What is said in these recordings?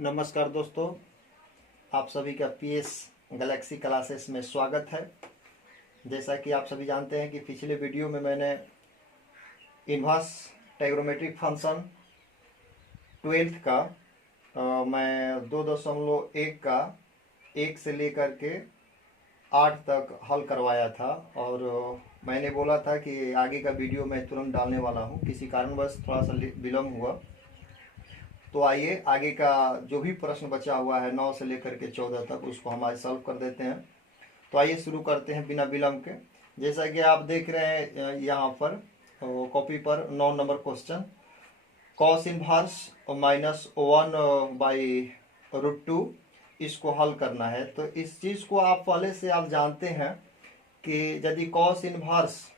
नमस्कार दोस्तों, आप सभी का पीएस गैलेक्सी क्लासेस में स्वागत है। जैसा कि आप सभी जानते हैं कि पिछले वीडियो में मैंने इन्वर्स ट्राइगोनोमेट्रिक फंक्शन 12th का मैं 2.1 का 1 से लेकर के 8 तक हल करवाया था और मैंने बोला था कि आगे का वीडियो मैं तुरंत डालने वाला हूं। किसी कारणवश थोड़ा सा विलम्ब हुआ, तो आइए आगे का जो भी प्रश्न बचा हुआ है 9 से लेकर के 14 तक उसको हम आज सॉल्व कर देते हैं। तो आइए शुरू करते हैं बिना विलम्ब के। जैसा कि आप देख रहे हैं यहाँ पर कॉपी पर 9 नंबर क्वेश्चन, कॉस इनवर्स -1/√2 इसको हल करना है। तो इस चीज़ को आप पहले से आप जानते हैं कि यदि कॉस इनवर्स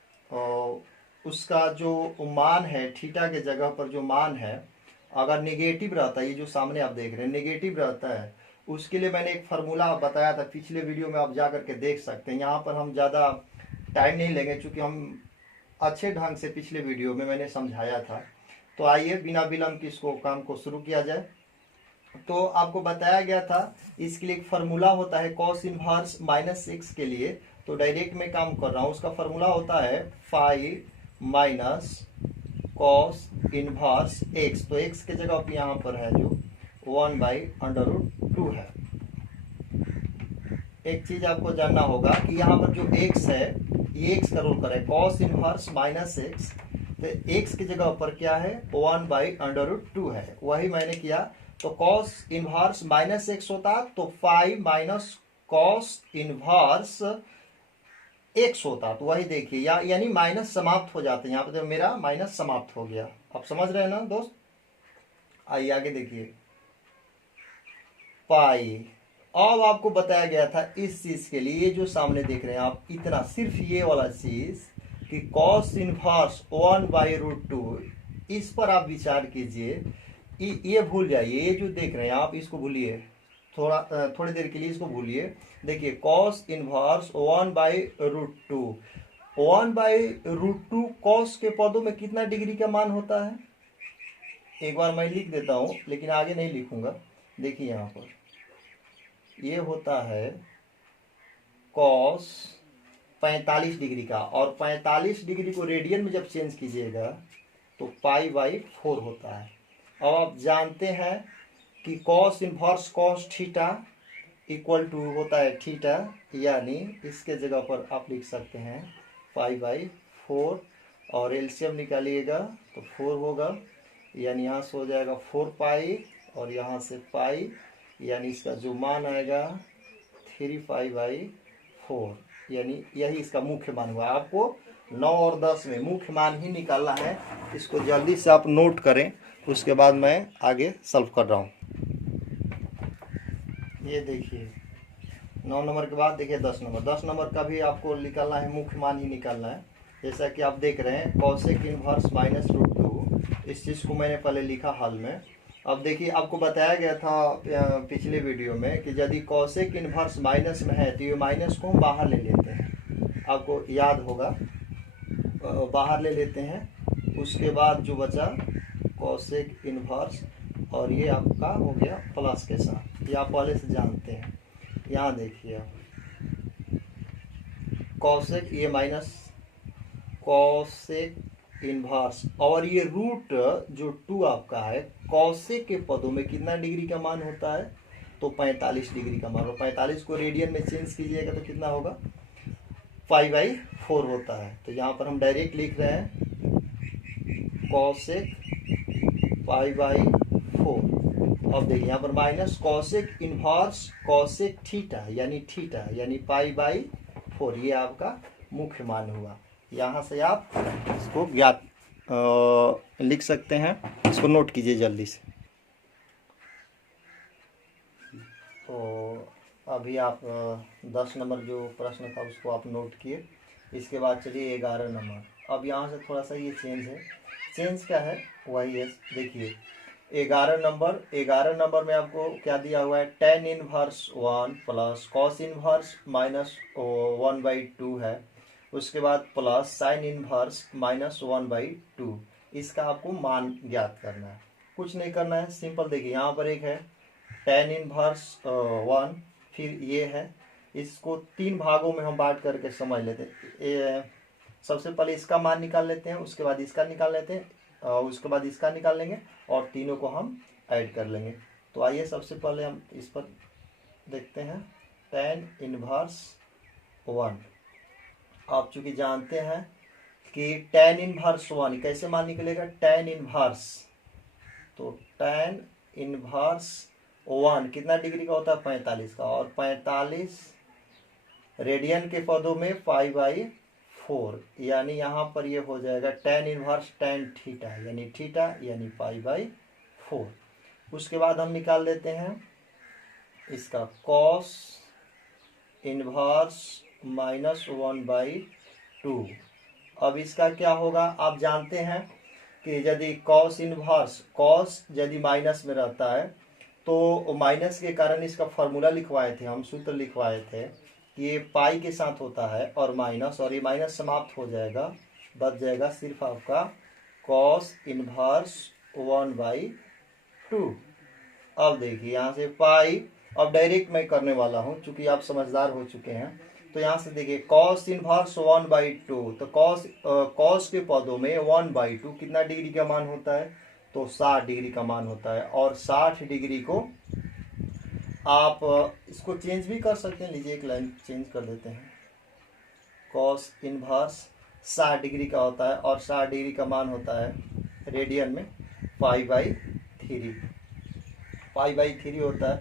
उसका जो मान है थीटा के जगह पर जो मान है अगर नेगेटिव रहता है, ये जो सामने आप देख रहे हैं नेगेटिव रहता है, उसके लिए मैंने एक फार्मूला बताया था पिछले वीडियो में, आप जा करके देख सकते हैं। यहाँ पर हम ज़्यादा टाइम नहीं लेंगे क्योंकि हम अच्छे ढंग से पिछले वीडियो में मैंने समझाया था। तो आइए बिना विलम्ब की इसको काम को शुरू किया जाए। तो आपको बताया गया था इसके लिए एक फार्मूला होता है कॉस इनवर्स -6 के लिए। तो डायरेक्ट में काम कर रहा हूँ, उसका फार्मूला होता है pi minus cos inverse x. तो एक्स के जगह पे यहाँ पर है जो 1/√2 है। एक चीज आपको जानना होगा कि यहाँ पर जो एक्स है ये एक्स का रोल कर रहा है, कॉस इनवर्स -x, तो एक्स की जगह पर क्या है 1/√2 है। वही मैंने किया। तो कॉस इनवर्स -x होता तो 5 माइनस कॉस इनवर्स एक्स होता, तो वही देखिए यानी माइनस समाप्त हो जाते हैं। यहाँ पे तो मेरा माइनस समाप्त हो गया। आप समझ रहे हैं ना दोस्त? आइए आगे देखिए। पाई अब आपको बताया गया था इस चीज के लिए, जो सामने देख रहे हैं आप, इतना सिर्फ ये वाला चीज कि कॉस इनवर्स 1/√2, इस पर आप विचार कीजिए। ये भूल जाइए, ये जो देख रहे हैं आप इसको भूलिए, थोड़ी देर के लिए इसको भूलिए। देखिए कॉस इनवर्स 1/√2, 1/√2 कॉस के पदों में कितना डिग्री का मान होता है? एक बार मैं लिख देता हूं, लेकिन आगे नहीं लिखूंगा। देखिए यहाँ पर ये होता है कॉस 45 डिग्री का, और 45 डिग्री को रेडियन में जब चेंज कीजिएगा तो π/4 होता है। अब आप जानते हैं कि cos inverse cos theta equal to होता है थीटा, यानी इसके जगह पर आप लिख सकते हैं π/4, और एलसीएम निकालिएगा तो 4 होगा, यानी यहाँ से हो जाएगा 4π और यहाँ से पाई, यानी इसका जो मान आएगा 3π/4, यानी यही इसका मुख्य मान हुआ। आपको 9 और 10 में मुख्य मान ही निकालना है। इसको जल्दी से आप नोट करें, उसके बाद मैं आगे सॉल्व कर रहा हूँ। ये देखिए 9 नंबर के बाद देखिए 10 नंबर। 10 नंबर का भी आपको निकालना है, मुख्य मान ही निकालना है। जैसा कि आप देख रहे हैं कॉसेक इनवर्स -√2, इस चीज़ को मैंने पहले लिखा हाल में। अब देखिए आपको बताया गया था पिछले वीडियो में कि यदि कॉसेक इनवर्स माइनस में है तो ये माइनस को हम बाहर ले लेते हैं, आपको याद होगा, बाहर ले लेते हैं। उसके बाद जो बचा कॉसेक इनवर्स, और ये आपका हो गया प्लस के साथ, ये आप पहले से जानते हैं। यहाँ देखिए कॉसेक, ये माइनस कॉसेक इनवर्स, और ये रूट जो 2 आपका है, कॉसेक के पदों में कितना डिग्री का मान होता है? तो 45 डिग्री का मान। और 45 को रेडियन में चेंज कीजिएगा तो कितना होगा? π/4 होता है। तो यहाँ पर हम डायरेक्ट लिख रहे हैं कॉसेक π/4। अब देखिए यहाँ पर minus cosec inverse cosec theta यानी π/4, ये आपका मुख्य मान हुआ। यहाँ से आप इसको ज्ञात लिख सकते हैं, इसको नोट कीजिए जल्दी से। तो अभी आप 10 नंबर जो प्रश्न था उसको आप नोट किए। इसके बाद चलिए 11 नंबर। अब यहाँ से थोड़ा सा ये चेंज है, चेंज क्या है वही है। देखिए 11 नंबर में आपको क्या दिया हुआ है? tan inverse 1 plus cos inverse -1/2 है। उसके बाद प्लस साइन इनवर्स -1/2, इसका आपको मान ज्ञात करना है। कुछ नहीं करना है, सिंपल। देखिए यहाँ पर एक है tan इनवर्स 1, फिर ये है। इसको 3 भागों में हम बांट करके समझ लेते हैं। सबसे पहले इसका मान निकाल लेते हैं, उसके बाद इसका निकाल लेते हैं, उसके बाद इसका निकाल लेंगे और तीनों को हम ऐड कर लेंगे। तो आइए सबसे पहले हम इस पर देखते हैं tan इनवर्स 1। आप चूंकि जानते हैं कि tan इनवर्स 1 कैसे मान निकलेगा, tan इनवर्स, तो tan इनवर्स 1 कितना डिग्री का होता है, 45 का, और 45 रेडियन के पदों में 5/4, यानी यहाँ पर ये हो जाएगा tan इनवर्स tan थीटा, यानी थीटा यानी 5/4। उसके बाद हम निकाल लेते हैं इसका cos इनवर्स -1/2। अब इसका क्या होगा, आप जानते हैं कि यदि cos इनवर्स, cos यदि माइनस में रहता है तो माइनस के कारण इसका फॉर्मूला लिखवाए थे हम, सूत्र लिखवाए थे कि ये पाई के साथ होता है और माइनस, और ये माइनस समाप्त हो जाएगा, बच जाएगा सिर्फ आपका cos इनवर्स 1/2। अब देखिए यहाँ से पाई, अब डायरेक्ट मैं करने वाला हूँ चूंकि आप समझदार हो चुके हैं। तो यहाँ से देखिए cos इनवर्स 1/2, तो cos के पदों में 1/2 कितना डिग्री का मान होता है, तो 60 डिग्री का मान होता है। और 60 डिग्री को आप इसको चेंज भी कर सकते हैं, लीजिए एक लाइन चेंज कर देते हैं। cos इनवर्स 60 डिग्री का होता है और 60 डिग्री का मान होता है रेडियन में 5/3 होता है।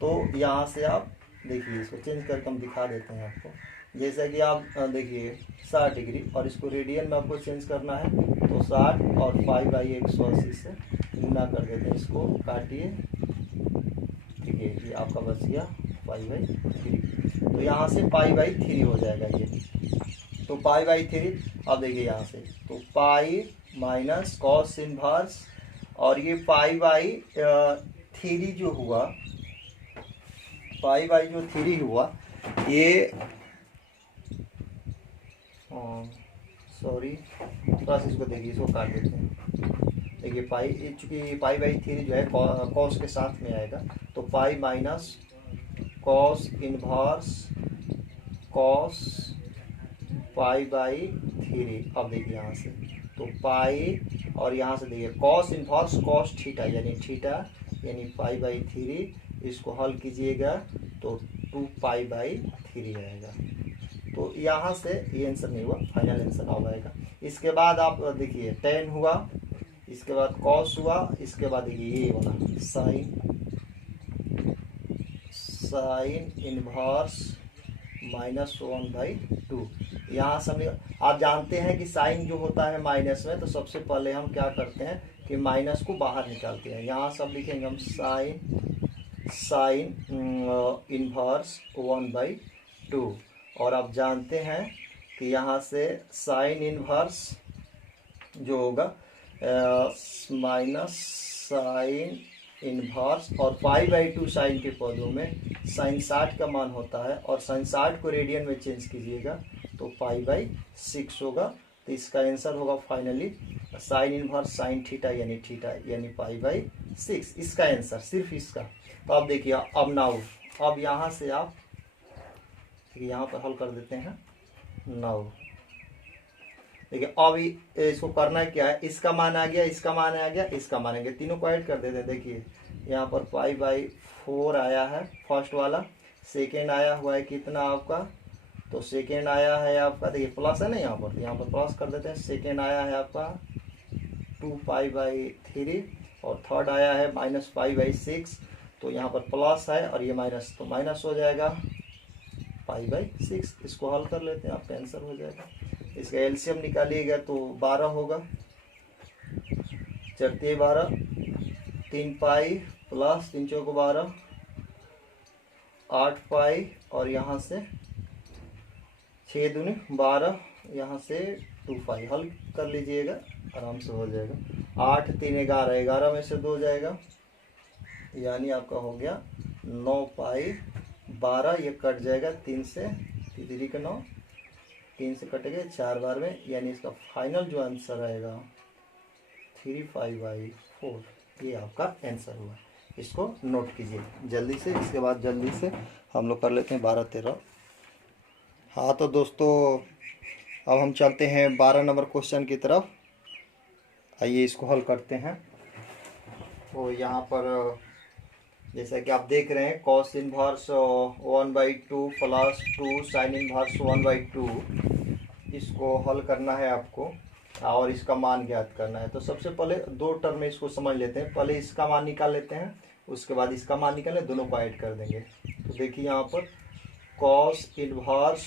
तो यहाँ से आप देखिए इसको चेंज करके हम दिखा देते हैं आपको। जैसा कि आप देखिए 60 डिग्री और इसको रेडियन में आपको चेंज करना है, तो 60 और 5/180 से गुना कर देते हैं, इसको काटिए, ठीक है, ये आपका बच गया 5/3। तो यहाँ से 5/3 हो जाएगा ये, तो 5/3। अब देखिए यहाँ से तो पाई माइनस cos इनवर्स, और ये 5/3 जो हुआ, 5/3 हुआ, ये सॉरी थोड़ा सा इसको देखिए, इसको काट देते हैं। देखिए पाई, चूंकि 5/3 जो है cos के साथ में आएगा, तो pi minus cos inverse cos 5/3। अब देखिए यहाँ से तो पाई, और यहाँ से देखिए cos इनवर्स cos थीटा यानी थीटा यानी 5/3, इसको हल कीजिएगा तो 2π/3 आएगा। तो यहाँ से ये आंसर नहीं हुआ, फाइनल आंसर अब आएगा। इसके बाद आप देखिए tan हुआ, इसके बाद cos हुआ, इसके बाद देखिए ये वाला sin इनवर्स -1/2। यहाँ समझ, आप जानते हैं कि साइन जो होता है माइनस में, तो सबसे पहले हम क्या करते हैं कि माइनस को बाहर निकालते हैं। यहाँ सब लिखेंगे हम साइन इनवर्स 1/2। और आप जानते हैं कि यहाँ से साइन इनवर्स जो होगा माइनस साइन इनवर्स, और 5/2 साइन के पदों में साइन 60 का मान होता है, और साइन 60 को रेडियन में चेंज कीजिएगा तो π/6 होगा। तो इसका आंसर होगा finally sine inverse sine theta यानी π/6, इसका आंसर सिर्फ इसका। तो अब देखिए, अब नाउ, अब यहाँ से आप यहाँ पर हल कर देते हैं नाउ। देखिए अब इसको करना क्या है, इसका मान आ गया, इसका मान आ गया, इसका मान आ गया, तीनों को ऐड कर देते हैं। देखिए यहाँ पर 5/4 आया है फर्स्ट वाला, सेकेंड आया हुआ है कितना आपका, तो सेकेंड आया है आपका, देखिए प्लस है ना यहाँ पर, तो यहाँ पर प्लस कर देते हैं। सेकेंड आया है आपका 2π/3, और थर्ड आया है -π/6, तो यहाँ पर प्लस है और ये माइनस, तो माइनस हो जाएगा π/6। इसको हल कर लेते हैं, आपका आंसर हो जाएगा। इसका एलसीएम निकालिएगा तो 12 होगा, 4 12, 3π प्लस 3 चौक 12, 8π, और यहाँ से 6 दूनी 12, यहाँ से 2π। हल कर लीजिएगा, आराम से हो जाएगा। 8 3 11, 11 में से 2 जाएगा, यानी आपका हो गया 9π/12। ये कट जाएगा 3 से, 3 का 9, 3 से कटेगा 4 बार में, यानी इसका फाइनल जो आंसर आएगा 3π/4। ये आपका आंसर हुआ। इसको नोट कीजिए जल्दी से। इसके बाद जल्दी से हम लोग कर लेते हैं 12-13। हाँ तो दोस्तों अब हम चलते हैं 12 नंबर क्वेश्चन की तरफ। आइए इसको हल करते हैं। तो यहाँ पर जैसा कि आप देख रहे हैं cos inverse 1/2 plus 2 sine inverse 1/2, इसको हल करना है आपको और इसका मान ज्ञात करना है। तो सबसे पहले दो टर्म में इसको समझ लेते हैं। पहले इसका मान निकाल लेते हैं, उसके बाद इसका मान निकालें, दोनों को ऐड कर देंगे। तो देखिए यहाँ पर कॉस इनवर्स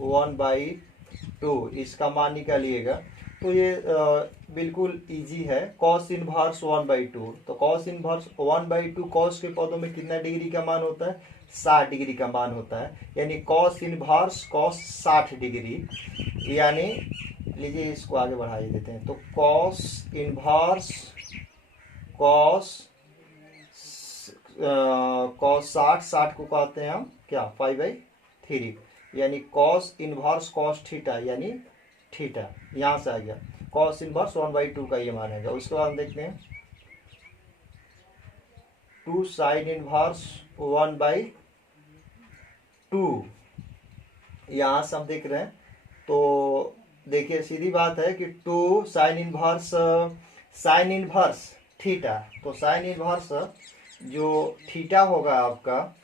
1/2 इसका मान निकालिएगा। तो ये बिल्कुल इजी है। कॉस इनवर्स 1/2, तो कॉस इनवर्स 1/2 कॉस के पदों में कितना डिग्री का मान होता है? 60 डिग्री का मान होता है। यानी कॉस इनवर्स कॉस 60 डिग्री, यानी लीजिए इसको आगे बढ़ा देते हैं। तो कॉस इनवर्स कॉस 60 को कहते हैं हम क्या? 5/3, यानी कॉस इनवर्स कॉस थीटा यानी थीटा, यहां से आ गया। कॉस इनवर्स 1/2 का ये मान आएगा। उसके बाद हम देखते हैं 2 साइन इनवर्स 1/2, यहां से हम देख रहे हैं। तो देखिए सीधी बात है कि 2 साइन इनवर्स थीटा, तो साइन इनवर्स जो थीटा होगा आपका,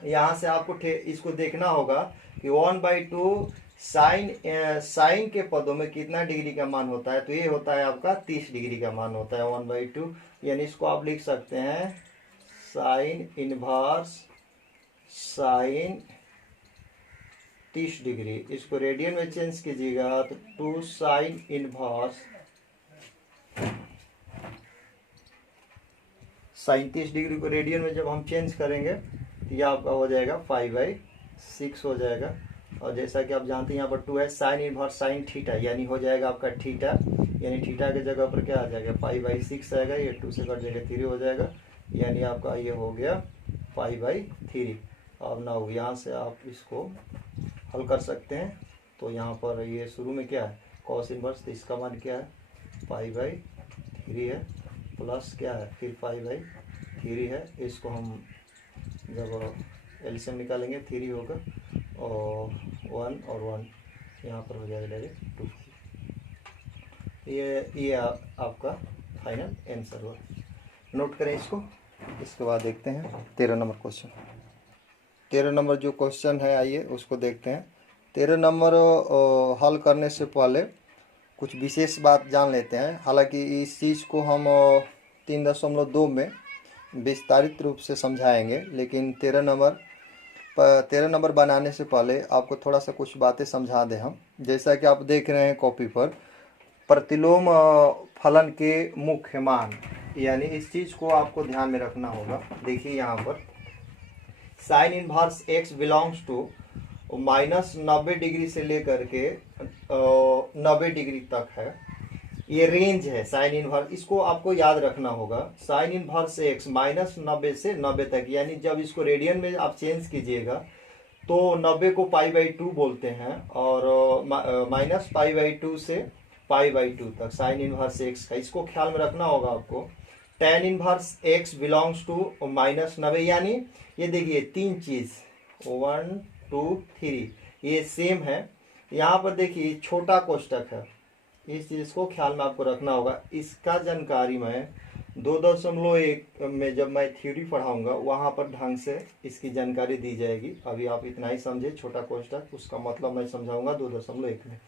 यहां से आपको इसको देखना होगा कि 1/2 साइन के पदों में कितना डिग्री का मान होता है? तो ये होता है आपका 30 डिग्री का मान होता है 1/2। यानी इसको आप लिख सकते हैं साइन इनवर्स साइन 30 डिग्री। इसको रेडियन में चेंज कीजिएगा तो 2 साइन इनवर्स साइन 30 डिग्री को रेडियन में जब हम चेंज करेंगे तो यह आपका हो जाएगा 5/6 हो जाएगा। और जैसा कि आप जानते हैं यहाँ पर 2 है, साइन इनवर्स साइन थीटा यानी हो जाएगा आपका थीटा, यानी थीटा के जगह पर क्या आ जाएगा? 5/6 आएगा। ये 2 से कट जाएगा 3 हो जाएगा, यानी आपका ये हो गया 5/3। अब ना यहाँ से आप इसको हल कर सकते हैं। तो यहाँ पर ये शुरू में क्या है? कॉस इनवर्स, तो इसका मान क्या है? 5/3 है, प्लस क्या है? फिर 5/3 है। इसको हम जब एलसीएम निकालेंगे 3 होगा और 1 और 1 यहाँ पर हो जाएगा डायरेक्ट 2। ये आपका फाइनल आंसर हुआ। नोट करें इसको। इसके बाद देखते हैं 13 नंबर क्वेश्चन। 13 नंबर जो क्वेश्चन है आइए उसको देखते हैं। 13 नंबर हल करने से पहले कुछ विशेष बात जान लेते हैं। हालांकि इस चीज़ को हम 3.2 में विस्तारित रूप से समझाएंगे, लेकिन 13 नंबर बनाने से पहले आपको थोड़ा सा कुछ बातें समझा दें हम। जैसा कि आप देख रहे हैं कॉपी पर, प्रतिलोम फलन के मुख्य मान, यानी इस चीज़ को आपको ध्यान में रखना होगा। देखिए यहाँ पर sine inverse x belongs to -90 degree से लेकर के 90 डिग्री तक है। ये रेंज है साइन इनवर्स, इसको आपको याद रखना होगा। साइन इनवर्स x -90 से 90 तक, यानी जब इसको रेडियन में आप चेंज कीजिएगा तो 90 को π/2 बोलते हैं और -π/2 से π/2 तक साइन इनवर्स x का, इसको ख्याल में रखना होगा आपको। tan inverse x belongs to -90, यानी ये देखिए 3 चीज 1 2 3 ये सेम है। यहाँ पर देखिए छोटा कोष्टक है, इस चीज को ख्याल में आपको रखना होगा। इसका जानकारी मैं 2.1 में जब मैं थ्योरी पढ़ाऊंगा वहां पर ढंग से इसकी जानकारी दी जाएगी। अभी आप इतना ही समझे, छोटा कोष्टक उसका मतलब मैं समझाऊंगा 2.1 में।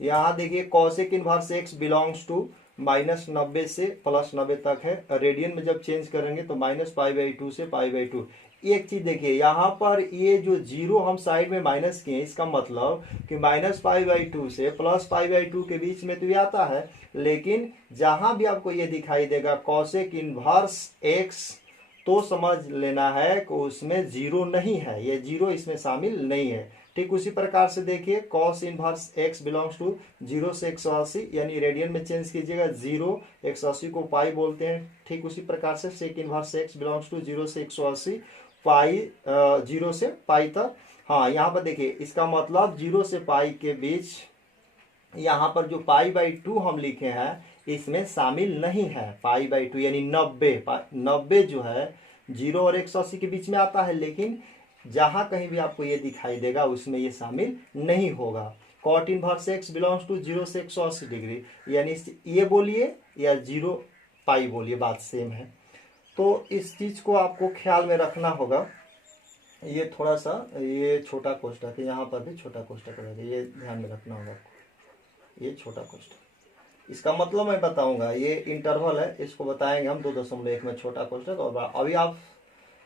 यहाँ देखिए cosec inverse x belongs to -90 से +90 तक है। रेडियन में जब चेंज करेंगे तो -π/2 से π/2। एक चीज देखिए यहाँ पर ये जो 0 हम साइड में माइनस किए, इसका मतलब कि -π/2 से +π/2 के बीच में तो ये आता है, लेकिन जहां भी आपको ये दिखाई देगा कॉसेक इनवर्स x, तो समझ लेना है कि उसमें 0 नहीं है, ये 0 इसमें शामिल नहीं है। ठीक उसी प्रकार से देखिए cos inverse x belongs to 0 से 180, यानी रेडियन में चेंज कीजिएगा 0 180 को पाई बोलते हैं। ठीक उसी प्रकार से sec inverse x belongs to 0 से 180 पाई 0 से पाई तक। हाँ यहाँ पर देखिए इसका मतलब 0 से पाई के बीच यहाँ पर जो π/2 हम लिखे हैं इसमें शामिल नहीं है। पाई/2 यानी 90 जो है 0 और 180 के बीच में आता है, लेकिन जहां कहीं भी आपको ये दिखाई देगा उसमें ये शामिल नहीं होगा। Cot inverse x belongs to 0 से 180 डिग्री, यानी ये बोलिए या 0 पाई बोलिए, बात सेम है। तो इस चीज को आपको ख्याल में रखना होगा। ये थोड़ा सा ये छोटा कोष्ठक है, यहाँ पर भी छोटा कोष्ठक रहेगा, ये ध्यान में रखना होगा आपको। ये छोटा कोष्ठक, इसका मतलब मैं बताऊंगा, ये इंटरवल है, इसको बताएंगे हम 2.1 में छोटा कोष्ठक। और अभी आप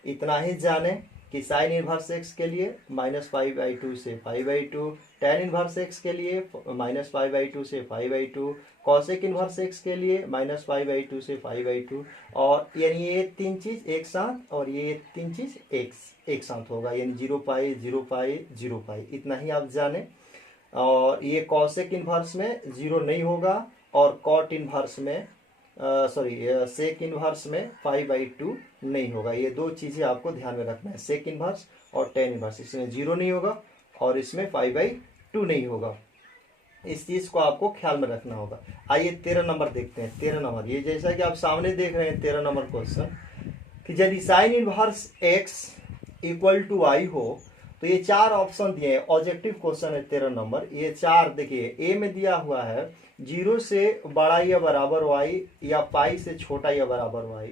इतना ही जाने कि साइन इनवर्स एक्स के लिए -π/2 से π/2, tan इनवर्स एक्स के लिए -π/2 से π/2, कॉसेक इनवर्स एक्स के लिए -π/2 से π/2। और यानी ये तीन चीज एक साथ और ये तीन चीज एक साथ होगा, यानी 0π 0π 0π, इतना ही आप जाने। और ये कॉसेक इनवर्स में 0 नहीं होगा और कॉट इनवर्स में सेक इनवर्स में π/2 नहीं होगा। ये दो चीजें आपको ध्यान में रखना है, सेक इनवर्स और टेन इनवर्स, इसमें 0 नहीं होगा और इसमें π/2 नहीं होगा। इस चीज को आपको ख्याल में रखना होगा। आइए 13 नंबर देखते हैं। 13 नंबर, ये जैसा कि आप सामने देख रहे हैं 13 नंबर क्वेश्चन, कि यदि sine inverse x equal to y हो तो ये चार ऑप्शन दिए हैं। ऑब्जेक्टिव क्वेश्चन है 13 नंबर। ये चार देखिए, ए में दिया हुआ है 0 से बड़ा या बराबर y या पाई से छोटा या बराबर y,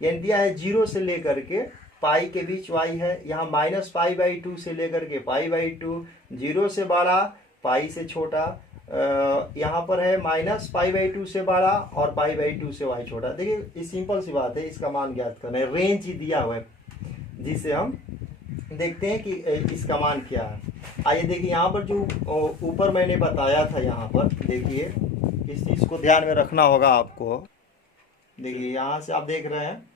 यानी दिया है 0 से लेकर के पाई के बीच y है। यहाँ -π/2 से लेकर के π/2, 0 से बड़ा पाई से छोटा, यहाँ पर है -π/2 से बड़ा और π/2 से y छोटा। देखिए ये सिंपल सी बात है, इसका मान ज्ञात करना है। रेंज ही दिया हुआ है जिसे हम देखते हैं कि इसका मान क्या है। आइए देखिए, यहाँ पर जो ऊपर मैंने बताया था, यहाँ पर देखिए इस चीज को ध्यान में रखना होगा आपको। देखिए यहाँ से आप देख रहे हैं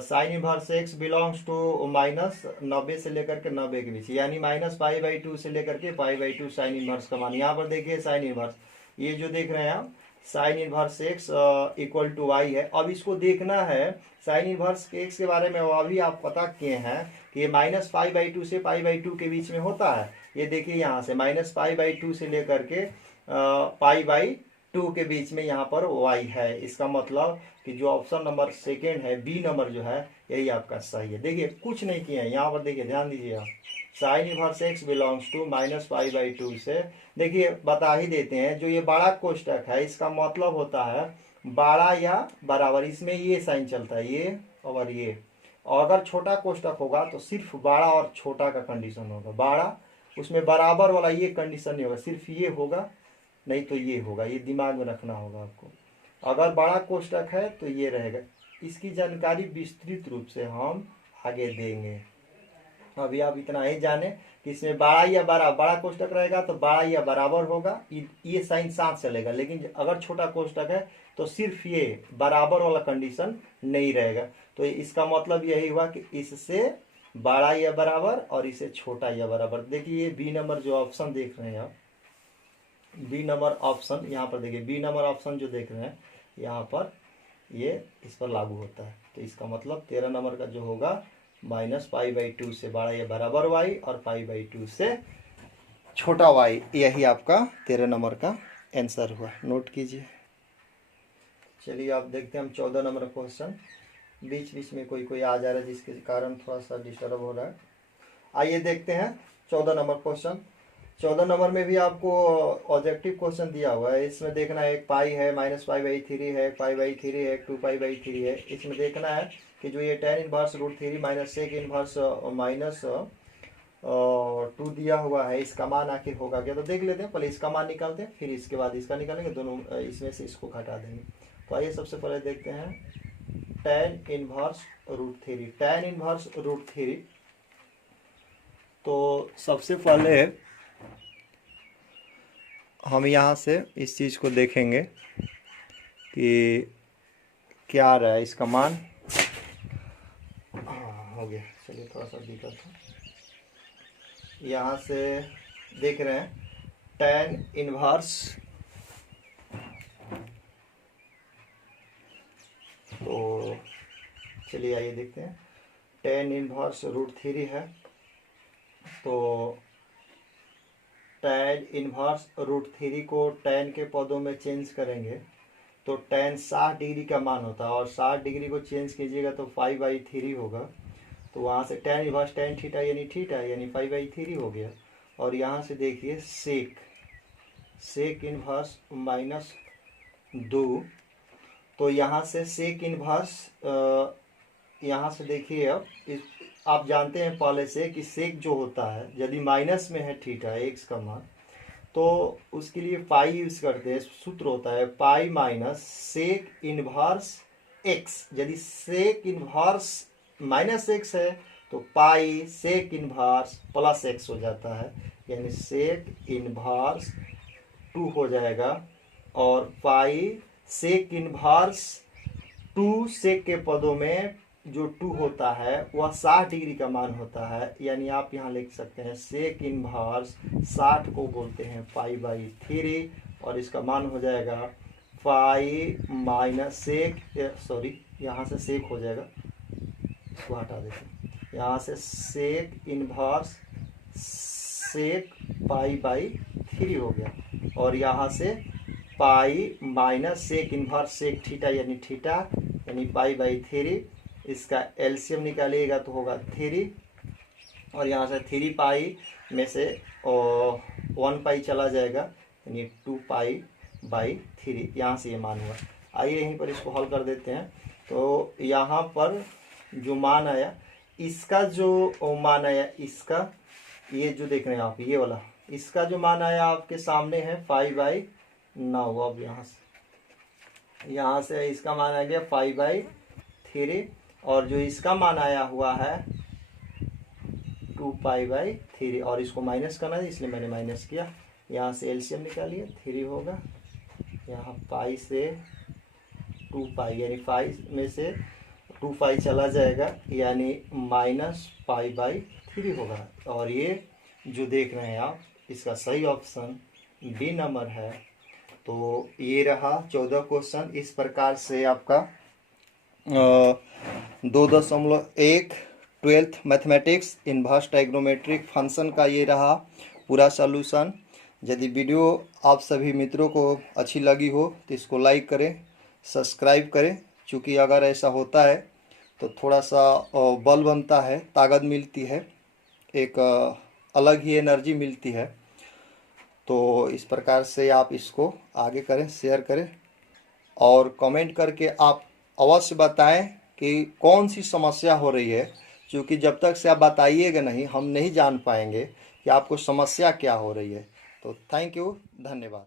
sine inverse x belongs to -90 से लेकर के 90 के बीच, यानी -π/2 से लेकर के π/2 साइन इनवर्स का मान। यहाँ पर देखिए साइन इनवर्स, ये जो देख रहे हैं आप sine inverse x equal to y है। अब इसको देखना है साइन इनवर्स x के बारे में अभी आप पता किए हैं कि ये -π/2 से π/2 के बीच में होता है। ये देखिए यहाँ से -π/2 से लेकर के π/2 के बीच में यहाँ पर y है। इसका मतलब कि जो ऑप्शन नंबर सेकेंड है, बी नंबर जो है, यही आपका सही है। देखिए कुछ नहीं किया है यहाँ पर, देखिए ध्यान दीजिए आप, sine inverse x belongs to -π/2 से, देखिए बता ही देते हैं, जो ये बड़ा कोष्ठक है इसका मतलब होता है बड़ा या बराबर, इसमें ये साइन चलता है, ये और ये। और अगर छोटा कोष्ठक होगा तो सिर्फ बड़ा और छोटा का कंडीशन होगा, बड़ा उसमें बराबर वाला ये कंडीशन नहीं होगा, सिर्फ ये होगा, नहीं तो ये होगा। ये दिमाग में रखना होगा आपको। अगर बड़ा कोष्ठक है तो ये रहेगा। इसकी जानकारी विस्तृत रूप से हम आगे देंगे। अभी आप इतना ही जाने कि इसमें बड़ा या बड़ा कोष्ठक रहेगा तो बड़ा या बराबर होगा, ये साइन साथ चलेगा। लेकिन अगर छोटा कोष्ठक है तो सिर्फ ये बराबर वाला कंडीशन नहीं रहेगा। तो इसका मतलब यही हुआ कि इससे बड़ा या बराबर और इसे छोटा या बराबर। देखिए बी नंबर जो ऑप्शन देख रहे हैं आप, बी नंबर ऑप्शन, यहाँ पर देखिए बी नंबर ऑप्शन जो देख रहे हैं यहाँ पर, ये इस पर लागू होता है। तो इसका मतलब 13 नंबर का जो होगा -π/2 से बड़ा या बराबर y और π/2 से छोटा y, यही आपका 13 नंबर का आंसर हुआ। नोट कीजिए। चलिए आप देखते हैं हम 14 नंबर क्वेश्चन। बीच बीच में कोई आ जा रहा है जिसके कारण थोड़ा सा डिस्टर्ब हो रहा है। आइए देखते हैं 14 नंबर क्वेश्चन। 14 नंबर में भी आपको ऑब्जेक्टिव क्वेश्चन दिया हुआ है। इसमें देखना है एक पाई है, -π/3 है, एक π/3 है, एक 2π/3 है। इसमें देखना है कि जो ये tan inverse √3 minus sec inverse -2 दिया हुआ है, इसका मान आखिर होगा क्या। तो देख लेते हैं, पहले इसका मान निकालते हैं, फिर इसके बाद इसका निकालेंगे, दोनों इसमें से इसको घटा देंगे। तो आइए सबसे पहले देखते हैं tan इनवर्स √3। tan इनवर्स √3, तो सबसे पहले हम यहाँ से इस चीज़ को देखेंगे कि क्या रहा है इसका मान। हो गया, चलिए थोड़ा सा दिक्कत है। यहाँ से देख रहे हैं tan इनवर्स, तो चलिए आइए देखते हैं। tan इनवर्स √3 है, तो tan इनवर्स √3 को tan के पदों में चेंज करेंगे तो tan 60 डिग्री का मान होता है, और 60 डिग्री को चेंज कीजिएगा तो 5/3 होगा। तो वहाँ से tan इनवर्स tan थीटा यानी 5/3 हो गया। और यहाँ से देखिए सेक इनवर्स -2, तो यहाँ से सेक इनवर्स यहाँ से देखिए, अब आप जानते हैं पहले से कि सेक जो होता है यदि माइनस में है थीटा एक्स का मान, तो उसके लिए पाई यूज करते हैं। सूत्र होता है pi minus sec inverse x. यदि सेक इनवर्स -x है तो pi sec inverse plus x हो जाता है, यानी सेक इनवर्स 2 हो जाएगा। और पाई सेक इनवर्स 2 सेक के पदों में जो 2 होता है वह 60 डिग्री का मान होता है, यानी आप यहाँ लिख सकते हैं सेक इनवर्स 60 को बोलते हैं पाई/3, और इसका मान हो जाएगा पाई माइनस सेक, सॉरी यहाँ से सेक हो जाएगा, इसको हटा देते हैं। यहाँ से सेक इनवर्स सेक पाई/3 हो गया, और यहाँ से pi minus sec inverse sec theta यानी पाई/3। इसका एलसीएम निकालिएगा तो होगा 3, और यहाँ से 3 पाई में से 1 पाई चला जाएगा, यानी 2 पाई/3। यहाँ से ये मान हुआ। आइए यहीं पर इसको हल कर देते हैं। तो यहाँ पर जो मान आया, इसका जो मान आया, इसका ये जो देख रहे हैं आप, ये वाला, इसका जो मान आया आपके सामने है 5/9। अब यहाँ से इसका मान आ गया 5/3, और जो इसका मान आया हुआ है 2 पाई/3, और इसको माइनस करना है इसलिए मैंने माइनस किया। यहाँ से एलसीएम निकालिए, 3 होगा, यहाँ पाई से 2 पाई यानी 5 में से 2 पाई चला जाएगा, यानी -पाई/3 होगा। और ये जो देख रहे हैं आप, इसका सही ऑप्शन बी नंबर है। तो ये रहा 14 क्वेश्चन। इस प्रकार से आपका 2.1 12th mathematics inverse trigonometric function का ये रहा पूरा सॉल्यूशन। यदि वीडियो आप सभी मित्रों को अच्छी लगी हो तो इसको लाइक करें, सब्सक्राइब करें, क्योंकि अगर ऐसा होता है तो थोड़ा सा बल बनता है, ताकत मिलती है, एक अलग ही एनर्जी मिलती है। तो इस प्रकार से आप इसको आगे करें, शेयर करें, और कमेंट करके आप अवश्य बताएं कि कौन सी समस्या हो रही है, क्योंकि जब तक से आप बताइएगा नहीं, हम नहीं जान पाएंगे कि आपको समस्या क्या हो रही है। तो थैंक यू, धन्यवाद।